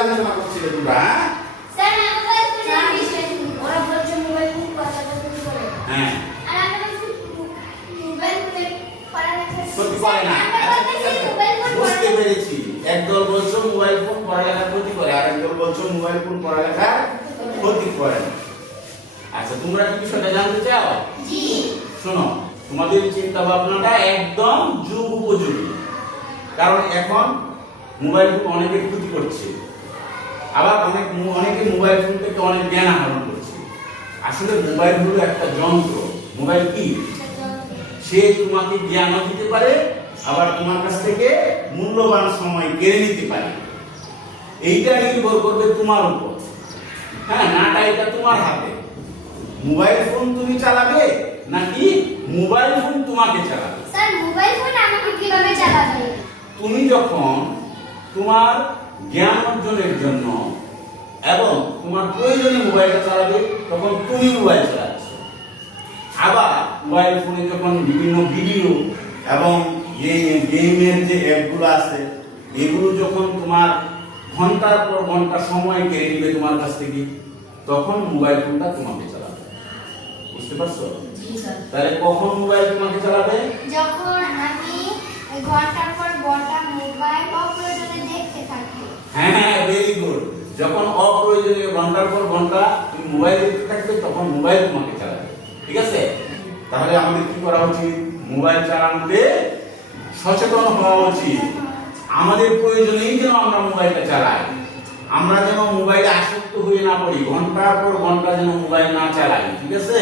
আলোচনা করছিলে তোমরা? স্যার আমাদের বিষয় ওরা বলছে মোবাইল ফোন কথা বলতে করে হ্যাঁ আর আমরা বলছি মোবাইল ফোনে পড়ালেখা ক্ষতি করে না। বুঝতে পেরেছি। একদল বলছো মোবাইল ফোন পড়ালেখার ক্ষতি করে, আর একদল বলছো মোবাইল ফোন পড়ালেখার ক্ষতি করে না। আচ্ছা, তোমরা কি বিষয়টা জানতে চাও? জি। শোনো, তোমাদের চিন্তা ভাবনাটা একদম যুগ উপযোগী। কারণ এখন মোবাইল ফোন অনেকের ক্ষতি করছে, আবার অনেকে মোবাইল ফোন থেকে অনেক জ্ঞান আহরণ করছে। আসলে মোবাইল হলো একটা যন্ত্র। মোবাইল কি? সে তোমাকে জ্ঞানও দিতে পারে, আবার তোমার কাছ থেকে মূল্যবান সময় কেড়ে নিতে পারে। এইটা নির্ভর করবে তোমার উপর। হ্যাঁ, নাটা এটা তোমার হাতে। মোবাইল ফোন তুমি চালাবে নাকি মোবাইল ফোন তোমাকে চালাবে? স্যার মোবাইল ফোন আমাকে কিভাবে চালাবে? তুমি যখন তোমার জ্ঞান অর্জনের জন্য এবং তোমার প্রয়োজনে মোবাইলটা চালাবে, তখন তুমি মোবাইল চালাচ্ছ। আবার মোবাইল ফোনে যখন বিভিন্ন ভিডিও এবং গেমের যে অ্যাপগুলো আছে, এগুলো যখন তোমার ঘন্টার পর ঘন্টা সময় কেড়ে নিবে তোমার কাছ থেকে, তখন মোবাইল ফোনটা তোমাকে চালাবে। বুঝতে পারছো? জি স্যার। তাহলে কখন মোবাইল তোমাকে চালাবে? যখন আমি ঘন্টার পর ঘন্টা মোবাইল অপ্রয়োজনে দেখতে থাকি। হ্যাঁ, ভেরি গুড। যখন অপ্রয়োজনীয় ঘন্টার পর ঘন্টা তুমি মোবাইল দেখতে থাকবে, তখন মোবাইল তোমাকে চালাবে। ঠিক আছে? তাহলে আমাদের কি করা উচিত? মোবাইল চালানোতে সচেতন হওয়া উচিত। আমাদের প্রয়োজনেই যেন আমরা মোবাইলটা চালাই। আমরা যেন মোবাইলে আসক্ত হয়ে না পড়ি, ঘন্টার পর ঘন্টা যেন মোবাইল না চালাই। ঠিক আছে?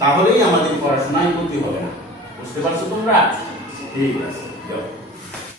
তাহলেই আমাদের পড়াশোনায় ক্ষতি হবে না। বুঝতে পারছো তোমরা? ঠিক আছে, যাও।